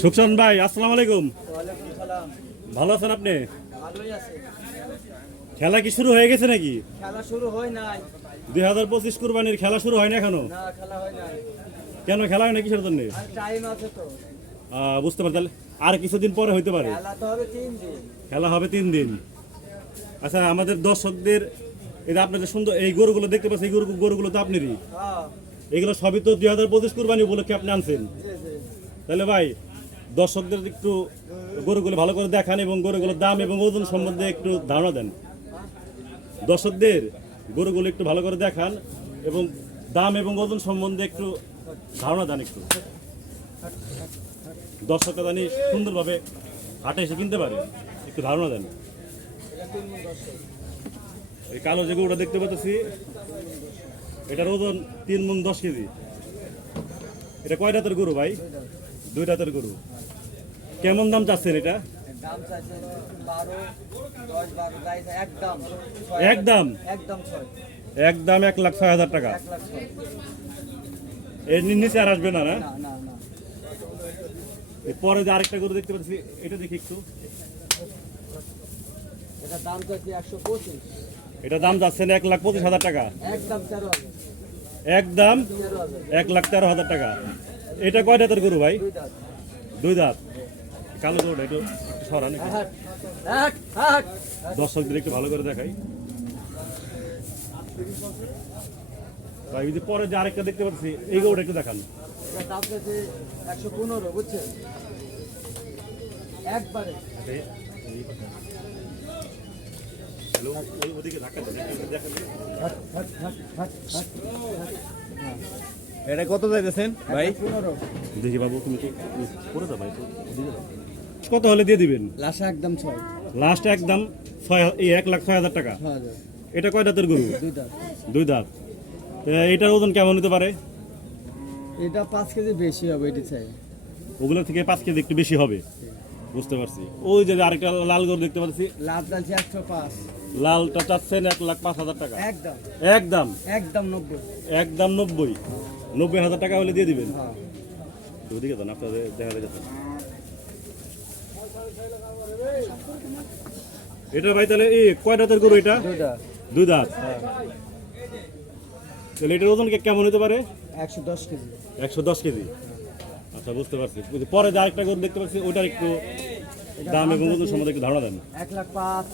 সুকসান ভাই, আসসালামু আলাইকুম। ওয়ালাইকুম সালাম। ভালো আছেন আপনি? ভালোই আছে। খেলা কি শুরু হয়ে গেছে নাকি? খেলা শুরু হয় নাই। 2025 কুরবানির খেলা শুরু হয় না এখনো? না, খেলা হয় নাই। কেন খেলা হয় না কিসের জন্য? আর টাইম আছে তো। বুঝতে পারি, তাহলে আর কিছুদিন পরে হইতে পারে। খেলা তো হবে 3 দিন। খেলা হবে 3 দিন। আচ্ছা, আমাদের দর্শকদের এই যে আপনাদের সুন্দর এই গরুগুলো দেখতে পাচ্ছেন, এই গরুগুলো তো আপনারই। হ্যাঁ। এগুলো সবই তো 2025 কুরবানি উপলক্ষে আপনি আনছেন। জি জি। তাহলে ভাই, দর্শকদের একটু গরুগুলো ভালো করে দেখান এবং গরুগুলোর দাম এবং ওজন সম্বন্ধে একটু ধারণা দেন। দর্শকদের গরুগুলো একটু ভালো করে দেখান এবং দাম এবং ওজন সম্বন্ধে একটু ধারণা দেন। একটু দর্শকরা জানি সুন্দরভাবে হাটে এসে কিনতে পারে, একটু ধারণা দেন। এই কালো যে গরুটা দেখতে পাচ্ছি, এটার ওজন 3 মণ 10 কেজি। এটা কয় দাঁতের গরু ভাই? 2 দাঁতের গরু। কেমন দাম চাচ্ছেন এটা? দাম চাইছে 12, 10, 12 যাইছে একদম। একদম একদম 6। একদম 1,06,000 টাকা। 1,06,000। এর নিচে আর আসবে না? না, না না না। পরে যে আরেকটা গরু দেখতে পাচ্ছি, এটা দেখি একটু। এটা দাম চাইছে 125। এটা দাম যাচ্ছে 1,25,000 টাকা। একদম 13,000। একদম 13,000। 1,13,000 টাকা। এটা কয় দাঁতের গরু ভাই? 2 দাঁত। 2 দাঁত। কালো গরুটা একটু সরান একটু। হাট হাট হাট। দর্শকদের একটু ভালো করে দেখাই ভাই। ওই যে পরে যে আরেকটা দেখতে পাচ্ছি, এই গরুটা একটু দেখান। এটা দাম চাইছে 115, বুঝছেন? একবারে। ওদিকে ধাক্কা দেন, একটু দেখান। হাট হাট হাট হাট হাট। এটা কত যাইতেছেন ভাই? 15। দেখি বাবু, তুমি তো পড়ে যাও ভাই, তো ওদিকে যাও। কত হলে দিয়ে দিবেন? লাশা একদম 6। লাস্ট একদম 1,06,000 টাকা। হ্যাঁ। এটা কয় দাঁতের গরু? 2 দাঁত। 2 দাঁত। এটার ওজন কেমন হতে পারে? এটা 5 কেজি বেশি হবে এটি চাই। ওগুলো থেকে 5 কেজি একটু বেশি হবে, বুঝতে পারছি। ওই যে আরেকটা লাল গরু দেখতে পাচ্ছি, লাভ চাইছে 105। লালটা চাচ্ছেন 1,05,000 টাকা। একদম একদম একদম 90। একদম 90,000 টাকা হলে দিয়ে দিবেন। হ্যাঁ। ওদিকে যান, আপনাদের দেখা যাচ্ছে। এটা ভাই তাহলে এই কয় দাঁতের গরু এটা? 2 দাঁত। 2 দাঁত। তাহলে এটার ওজন কেমন হতে পারে? 110 কেজি। 110 কেজি। আচ্ছা, বুঝতে পারছি। ওই যে পরে যে আরেকটা গরু দেখতে পাচ্ছি, ওটার একটু দাম এবং ওজন সম্বন্ধে একটু ধারণা দেন। 1,05,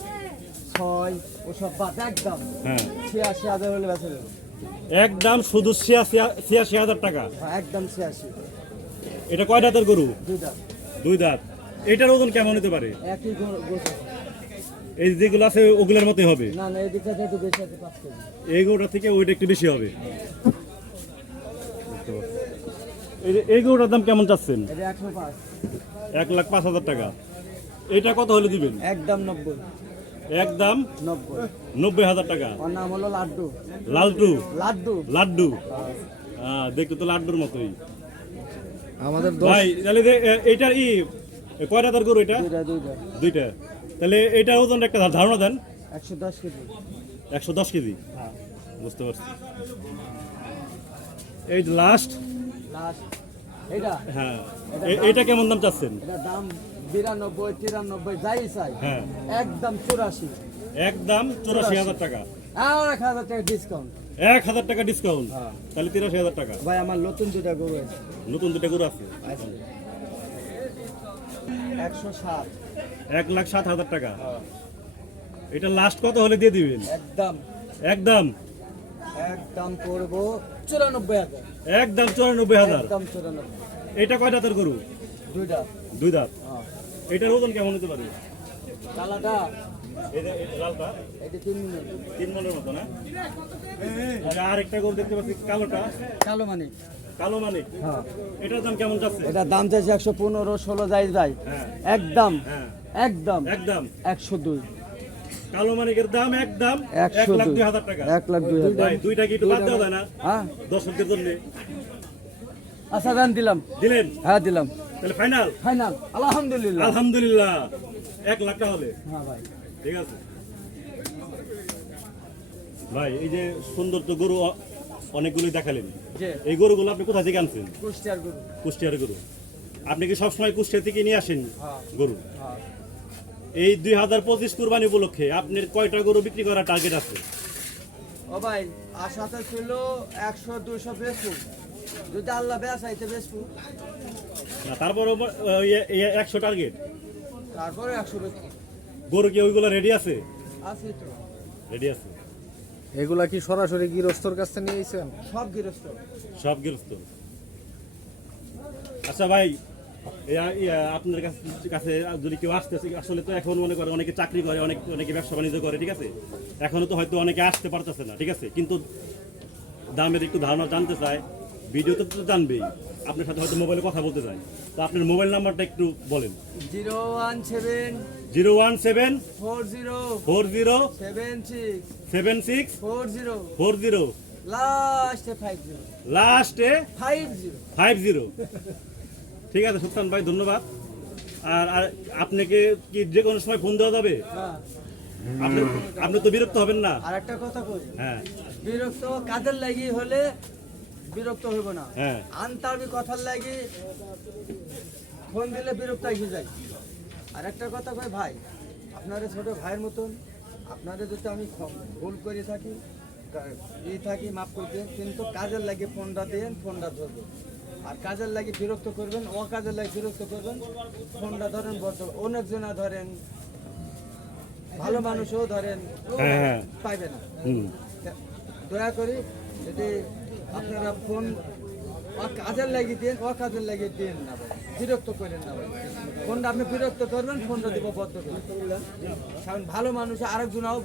6 ওসব বাদ একদম হ্যাঁ, 86,000 হলে বেচা দেবো। একদম শুধু 86,000 টাকা। হ্যাঁ, একদম 86। এটা কয় দাঁতের গরু? 2 দাঁত। 2 দাঁত। এটার ওজন কেমন হতে পারে? একই গোছ। এই যেগুলো আছে ওগুলোর মতোই হবে? না না, এদিকটা একটু বেশি আছে 5 কেজি। এই গরুটা থেকে ওইটা একটু বেশি হবে। এই গরুটার দাম কেমন চাচ্ছেন? এটা 105। 1,05,000 টাকা। এটা কত হলে দিবেন? একদম 90। একদম 90। 90,000 টাকা। ওর নাম হলো লাড্ডু। লালটু লাড্ডু। লাড্ডু। দেখতে তো লাড্ডুর মতোই। আমাদের ভাই তাহলে এইটার কয় দাঁতের গরু এটা? 2 দাঁত। 2 দাঁত। 2টা। তাহলে এইটার ওজন একটা ধারণা দেন। 110 কেজি। 110 কেজি। হ্যাঁ। বুঝতে পারছি। এই লাস্ট। লাস্ট এটা। হ্যাঁ, এটা কেমন দাম চাচ্ছেন? এটা দাম 92, 93 যাই চাই। হ্যাঁ, একদম 84। একদম 84,000 টাকা। আর 1,000 টাকা ডিসকাউন্ট। 1,000 টাকা ডিসকাউন্ট। হ্যাঁ। তাহলে 83,000 টাকা। ভাই আমার নতুন 2টা গরু আছে। নতুন 2টা গরু আছে। 107। 1,07,000 টাকা। এটা লাস্ট কত হলে দিয়ে দিবেন? একদম একদম একদম করব 94,000। একদম 94,000। একদম 94। এটা কয় দাঁতের গরু? 2টা। 2 দাঁত। হ্যাঁ। এটার ওজন কেমন হতে পারে? কালাটা এটা লালটা এটা 3 মিনিট। 3 মণের মতো না? আর একটা গরু দেখতে পাচ্ছি, কালোটা। কালো মানিক। কালো মানিক। হ্যাঁ। এটার দাম কেমন যাচ্ছে? এটা দাম চাইছে 115, 16 যাই যায়। হ্যাঁ, একদম হ্যাঁ, একদম একদম 102। কালো মানিকের দাম একদম 102 1,02,000 টাকা। 1,02,000। ভাই, দুইটা কি একটু বাদ দেওয়া যায় না হ্যাঁ। দর্শকদের জন্য? আচ্ছা দান দিলাম। দিলেন? হ্যাঁ দিলাম। তাহলে ফাইনাল? ফাইনাল আলহামদুলিল্লাহ। আলহামদুলিল্লাহ। 1,00,000 টাকা হলে হ্যাঁ ভাই। ঠিক আছে। ভাই, এই যে সুন্দর তো গরু অনেকগুলোই দেখালেন, যে এই গরুগুলো আপনি কোথা থেকে আনছেন? কুষ্টিয়ার গরু। কুষ্টিয়ার গরু। আপনি কি সবসময় কুষ্টিয়া থেকে নিয়ে আসেন হ্যাঁ গরু? হ্যাঁ। এই 2025 কুরবানি উপলক্ষে আপনার কয়টা গরু বিক্রি করার টার্গেট আছে? ও ভাই আশাতে ছিল 100-200 বেচবো, যদি আল্লাহ বেচাইতে বেচবো, না তারপর 100 টার্গেট। তারপরে 100 বেচবো। গরু কি ওইগুলো রেডি আছে? আছে তো, রেডি আছে, এগুলা কি সরাসরি গৃহস্থর কাছ থেকে নিয়ে আইছেন? সব গৃহস্থ। সব গৃহস্থ। আচ্ছা ভাই, আপনার কাছে যদি কেউ আসতেছে, আসলে তো এখন মনে করে অনেকে চাকরি করে, অনেকে ব্যবসা বাণিজ্য করে, ঠিক আছে, এখনো তো হয়তো অনেকে আসতে পারতেছে না, ঠিক আছে, কিন্তু দামের একটু ধারণা জানতে চায়, ভিডিওতে তো জানবেই, আপনার সাথে হয়তো মোবাইলে কথা বলতে চায়, তো আপনার মোবাইল নাম্বারটা একটু বলেন। 017 017 40 40 76 76 40 40 লাস্টে 50 লাস্টে 50। 50। ঠিক আছে সুলতান ভাই, ধন্যবাদ। আর আপনাকে কি যে কোনো সময় ফোন দেওয়া যাবে? হ্যাঁ। আপনি আপনি তো বিরক্ত হবেন না? আর একটা কথা কই, হ্যাঁ বিরক্ত কাদের লাগি হলে বিরক্ত হইব না, হ্যাঁ আনতারবি কথার লাগি ফোন দিলে বিরক্ত এসে যায়। আর একটা কথা কই ভাই, আপনাদের ছোট ভাইয়ের মতন, আপনাদের যদি আমি ভুল করে থাকি থাকি মাফ করবেন, কিন্তু কাজের লাগে ফোনটা দেন, ফোনটা ধরবেন। আর কাজের লাগে বিরক্ত করবেন, ও কাজের লাগে বিরক্ত করবেন, ফোনটা ধরেন বদ্ধ, অনেকজনা ধরেন, ভালো মানুষও ধরেন, হ্যাঁ, হ্যাঁ। পাইবে না। হুম দয়া করে যদি আপনারা ফোন কাজের লাগিয়ে দেন, ও কাজের লাগিয়ে দেন না ভাই, বিরক্ত করেন না ভাই। ফোনটা আপনি বিরক্ত করবেন, ফোনটা দিব বদ্ধ করে, কারণ ভালো মানুষ আরেকজনাও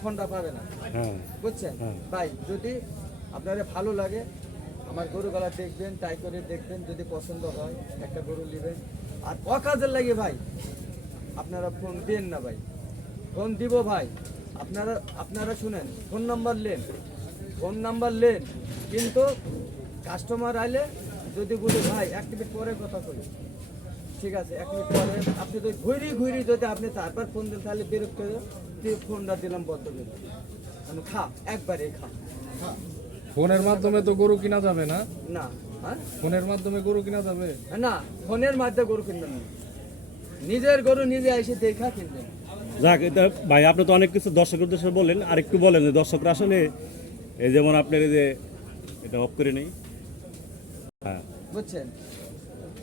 ফোনটা পাবে না, হ্যাঁ বুঝছেন হ্যাঁ। ভাই। যদি আপনারা ভালো লাগে আমার গরুগুলা দেখবেন, ট্রাই করে দেখবেন, যদি পছন্দ হয় একটা গরু নেবেন। আর অকাজের লাগে ভাই আপনারা ফোন দেন না ভাই, ফোন দিব ভাই। আপনারা শুনেন, ফোন নাম্বার লেন, কিন্তু কাস্টমার আইলে যদি বলি ভাই 1 মিনিট পরে কথা বলি, ঠিক আছে 1 মিনিট পরে, আপনি যদি ঘুরি যদি আপনি তারপর ফোন দেন, তাহলে বিরক্ত হয়ে দিয়ে ফোনটা দিলাম বদ্ধ করে, আমি খা একবারে খা। ফোনের মাধ্যমে তো গরু কিনা যাবে না? না হ্যাঁ ফোনের মাধ্যমে গরু কিনা যাবে? না, ফোনের মাধ্যমে গরু কিনবেন না, নিজের গরু নিজে এসে দেখা কিনবেন। যাক, এটা ভাই আপনি তো অনেক কিছু দর্শকের উদ্দেশ্যে বললেন, আর একটু বলেন যে দর্শকরা আসলে এই যেমন আপনার এই যে এটা অফ করে নেই, হ্যাঁ বুঝছেন,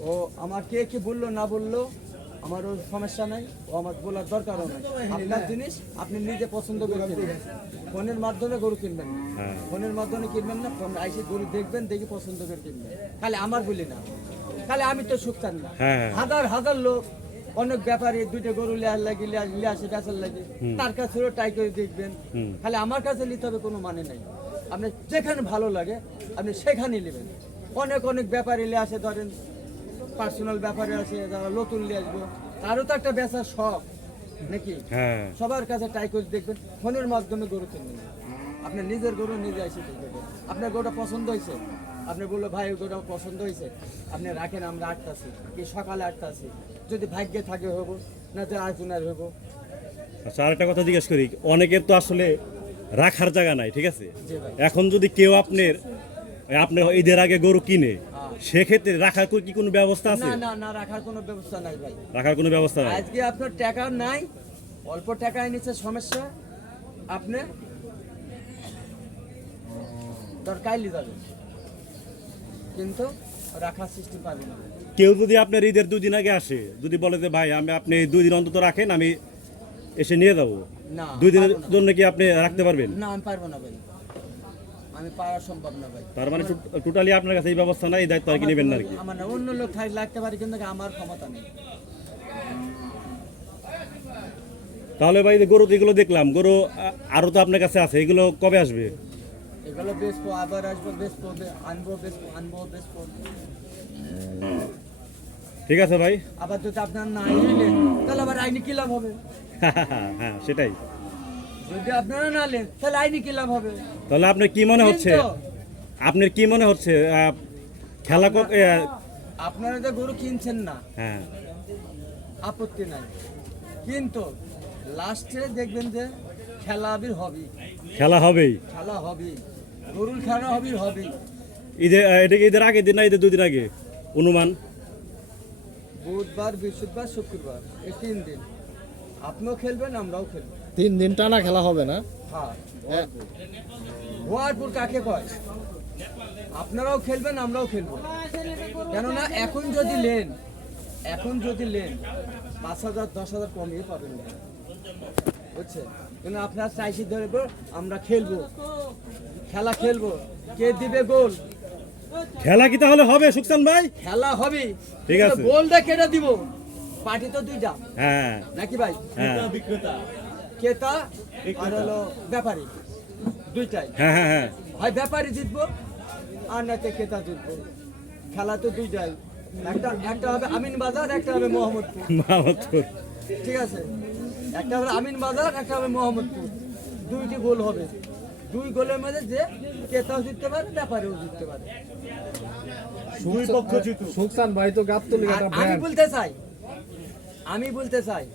ও আমার কে কি বললো না বললো আমার ওর সমস্যা নাই, ও আমার বলার দরকারও নাই। আপনার জিনিস আপনি নিজে পছন্দ করে কিনবেন, ফোনের মাধ্যমে গরু কিনবেন না, হ্যাঁ ফোনের মাধ্যমে কিনবেন না, ফোন আইসে গরু দেখবেন, দেখে পছন্দ করে কিনবেন। খালি আমার বলি না, খালি আমি তো সুখ চান না, হ্যাঁ। হাজার হাজার লোক, অনেক ব্যাপারে 2টা গরু লেয়ার লাগে, লিয়ে আসে বেচার লাগে, তার কাছেও ট্রাই করে দেখবেন। হুম। খালি আমার কাছে নিতে হবে কোনো মানে নাই, আপনি যেখানে ভালো লাগে আপনি সেখানেই নেবেন। অনেক ব্যাপারে নিয়ে আসে, ধরেন পার্সোনাল ব্যাপারে আসে, যারা নতুন নিয়ে আসবো, তারও তো একটা বেচার শখ নাকি, হ্যাঁ সবার কাছে ট্রাই করে দেখবেন। ফোনের মাধ্যমে গরু কিনবেন, আপনার নিজের গরু নিজে এসে দেখবেন। আপনার গরুটা পছন্দ হয়েছে, আপনি বললো ভাই ওই গরুটা পছন্দ হয়েছে, আপনি রাখেন, আমরা 8টা আছি, কি সকালে 8টা আছি, যদি ভাগ্যে থাকে হবো, না যে আজুনার হবো। আচ্ছা, আরেকটা কথা জিজ্ঞেস করি, অনেকের তো আসলে রাখার জায়গা নাই, ঠিক আছে, জি ভাই। এখন যদি কেউ আপনার ঈদের আগে গরু কিনে, সেক্ষেত্রে রাখার কি কোনো ব্যবস্থা আছে? না না না, রাখার কোনো ব্যবস্থা নাই ভাই। রাখার কোনো ব্যবস্থা নাই? আজকে আপনার টাকা নাই, অল্প টাকায় নিচ্ছে সমস্যা, আপনি দরকারই যাবেন, কিন্তু রাখার সিস্টেম পাবেন না। কেউ যদি আপনার ঈদের 2 দিন আগে আসে, যদি বলে যে ভাই আপনি 2 দিন অন্তত রাখেন, আমি এসে নিয়ে যাবো, না 2 দিনের পারবো না। জন্য কি আপনি রাখতে পারবেন? না আমি পারবো না ভাই, আমি পারা সম্ভব না ভাই। তার মানে টোটালি আপনার কাছে এই ব্যবস্থা নাই, এই দায়িত্ব আর কি নেবেন না আর কি? আমার না, অন্য লোক থাকলে লাগতে পারে, কিন্তু আমার ক্ষমতা নেই। তাহলে ভাই, যে গরু যেগুলো দেখলাম, গরু আরো তো আপনার কাছে আছে, এগুলো কবে আসবে? এগুলো বেচবো, আবার আসবো, বেচবো, আনবো বেচবো। ঠিক আছে ভাই। আবার যদি আপনার না নিলেন, তাহলে আবার আইনি কি লাভ হবে? হ্যাঁ সেটাই। যদি আপনারা না নেন, তাহলে আইনি কি লাভ হবে? তাহলে আপনার কি মনে হচ্ছে, কিন্তু আপনার কি মনে হচ্ছে খেলা আপনারা যে গরু কিনছেন না, হ্যাঁ আপত্তি নাই, কিন্তু লাস্টে দেখবেন যে খেলা হবে, খেলা হবেই, গরুর খেলা হবে। ঈদের এটা কি ঈদের আগে দিন না ঈদের 2 দিন আগে? অনুমান? বুধবার, বৃহস্পতিবার, শুক্রবার, এই 3 দিন আপনিও খেলবেন, আমরাও খেলবো। 3 দিন টানা খেলা হবে না? হ্যাঁ, ভোয়ারপুর কাকে কয়? আপনারাও খেলবেন, আমরাও খেলবো। কেননা এখন যদি নেন 5,000 10,000 কমিয়ে পাবেন না, বুঝছেন? কেন আপনার চাইছি ধরবো, আমরা খেলবো, খেলা খেলবো, কে দিবে গোল? খেলা কি তাহলে হবে সুকসান ভাই? খেলা হবে, ঠিক আছে। গোলটা কেটে দিব, পার্টি তো 2টা হ্যাঁ নাকি ভাই? হ্যাঁ ক্রেতা আর হলো ব্যাপারী, 2টাই। হ্যাঁ হ্যাঁ হ্যাঁ হয় ব্যাপারী জিতবো আর নাতে ক্রেতা জিতবো। খেলা তো 2টাই, একটা হবে আমিন বাজার, একটা হবে মোহাম্মদপুর, মাহমুদপুর। ঠিক আছে? একটা হবে আমিন বাজার, একটা হবে মোহাম্মদপুর। 2টি গোল হবে, 2 গোলের মধ্যে যে ক্রেতাও জিততে পারে, ব্যাপারীও জিততে পারে। সুকসান ভাই তো গাবতলি আর একটা আমি ব্র্যান্ড। বলতে চাই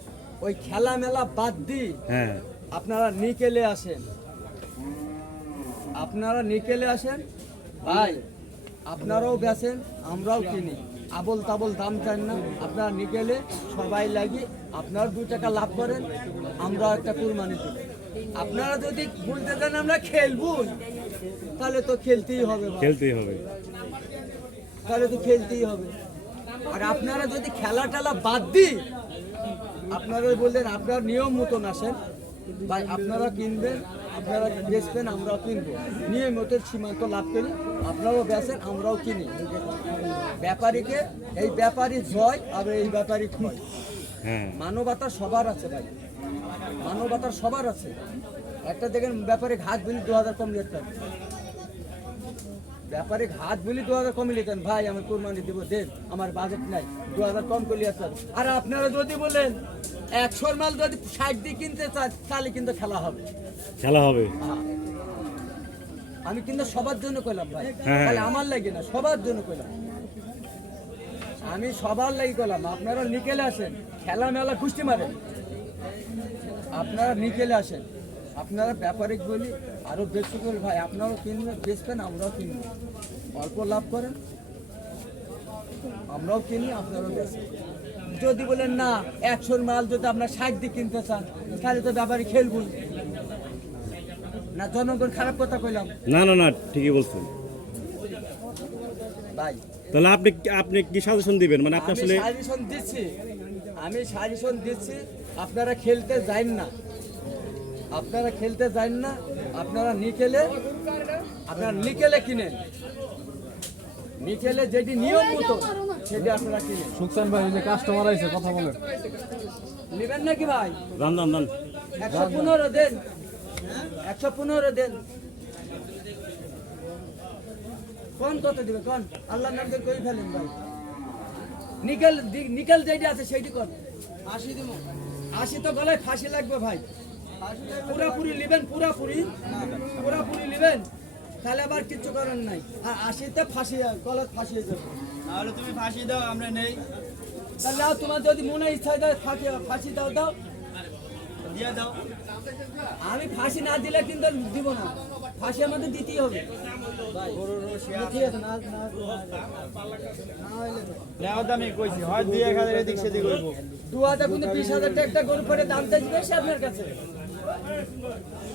ওই খেলা মেলা বাদ দিয়ে হ্যাঁ আপনারা নিকেলে আসেন ভাই, আপনারাও বেচেন, আমরাও কিনি। আবল তাবল দাম চান না, আপনারা নিকেলে সবাই লাগি, আপনারা 2 টাকা লাভ করেন, আমরাও একটা কুরবানি দিই। আপনারা যদি বলতে চান আমরা খেলবো, তাহলে তো খেলতেই হবে ভাই, খেলতেই হবে। তাহলে তো খেলতেই হবে। আর আপনারা যদি খেলা টেলা বাদ দিই, আপনারা বললেন আপনার নিয়ম মতন আসেন ভাই, আপনারা কিনবেন, আপনারা বেচবেন, আমরাও কিনবো, নিয়মিত সীমান্ত লাভ করি, আপনারাও বেচেন, আমরাও কিনি। ব্যাপারীকে এই ব্যাপারী জয়, আর এই ব্যাপারী ক্ষয়। হ্যাঁ মানবতা সবার আছে ভাই, মানবতা সবার আছে। একটা দেখেন ব্যাপারে হাত বিলি 2,000 কম নিতেন, ব্যাপারে হাত বিলি 2,000 কম নিতেন, ভাই আমার কোরবানি দিব, দেন আমার বাজেট নাই, 2,000 কম করে আসতেন। আর আপনারা যদি বলেন 100 মাল যদি 60 দিয়ে কিনতে চান, তাহলে কিন্তু খেলা হবে। খেলা হবে। আমি কিন্তু সবার জন্য কইলাম ভাই, হ্যাঁ। তাহলে আমার লাগে না, সবার জন্য কইলাম, আমি সবার লাগি কইলাম। আপনারা নিকেলে আসেন, খেলা মেলা কুস্তি মারেন, আপনারা নিকেলে আসেন, আপনারা ব্যাপারিক বলি আরো বেশি করে ভাই, আপনারাও কিনবেন, বেচবেন, আমরাও কিনবো, অল্প লাভ করেন, আমরাও কিনি, আপনারাও বেচেন। যদি বলেন না 100 মাল যদি আপনার 60 দিয়ে কিনতে চান, তাহলে তো ব্যাপারী খেলবই না। জনগণ খারাপ কথা কইলাম না না না, ঠিকই বলছেন ভাই। তাহলে আপনি কি সাজেশন দিবেন? মানে আপনি আমি আসলে সাজেশন দিচ্ছি, আপনারা খেলতে যান না, আপনারা নিকেলে কিনেন, নিকেলে যেটি নিয়ম মতো সেটি আপনারা কিনেন। সুকসান ভাই ওই যে কাস্টমার আইছে, কথা বলেন। নেবেন নাকি ভাই? রান রান রান 115 দেন, 115 দেন। কোন কত দিবে কোন? আল্লাহর নাম করে ফেলেন ভাই। নিকেল যেটি আছে সেইটি কোন? 80 দিব। 80 তো গলায় ফাঁসি লাগবে ভাই। পুরাপুরি নেবেন, পুরাপুরি নেবেন, তাহলে আবার কিচ্ছু করার নাই। আর 80তে ফাঁসি, গলায় ফাঁসিয়ে যাবে। তাহলে তুমি ফাঁসি দাও, আমরা নেই, তাহলে তোমার যদি মনে ইচ্ছা হয় ফাঁসি দাও, দিয়ে দাও। আমি ফাঁসি না দিলে কিন্তু দিব না, ফাঁসি আমাদের দিতেই হবে। ঠিক আছে, নেওয়ার দামই কইছি, হয় 2,000 এদিক সেদিক হইব। 2,000 কিন্তু 20,000 টাকা গরু পরে দাম চাইছি বেশি আপনার কাছে,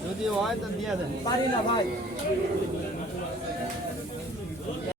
যদি হয় তো দিয়ে দেন। পারি না ভাই।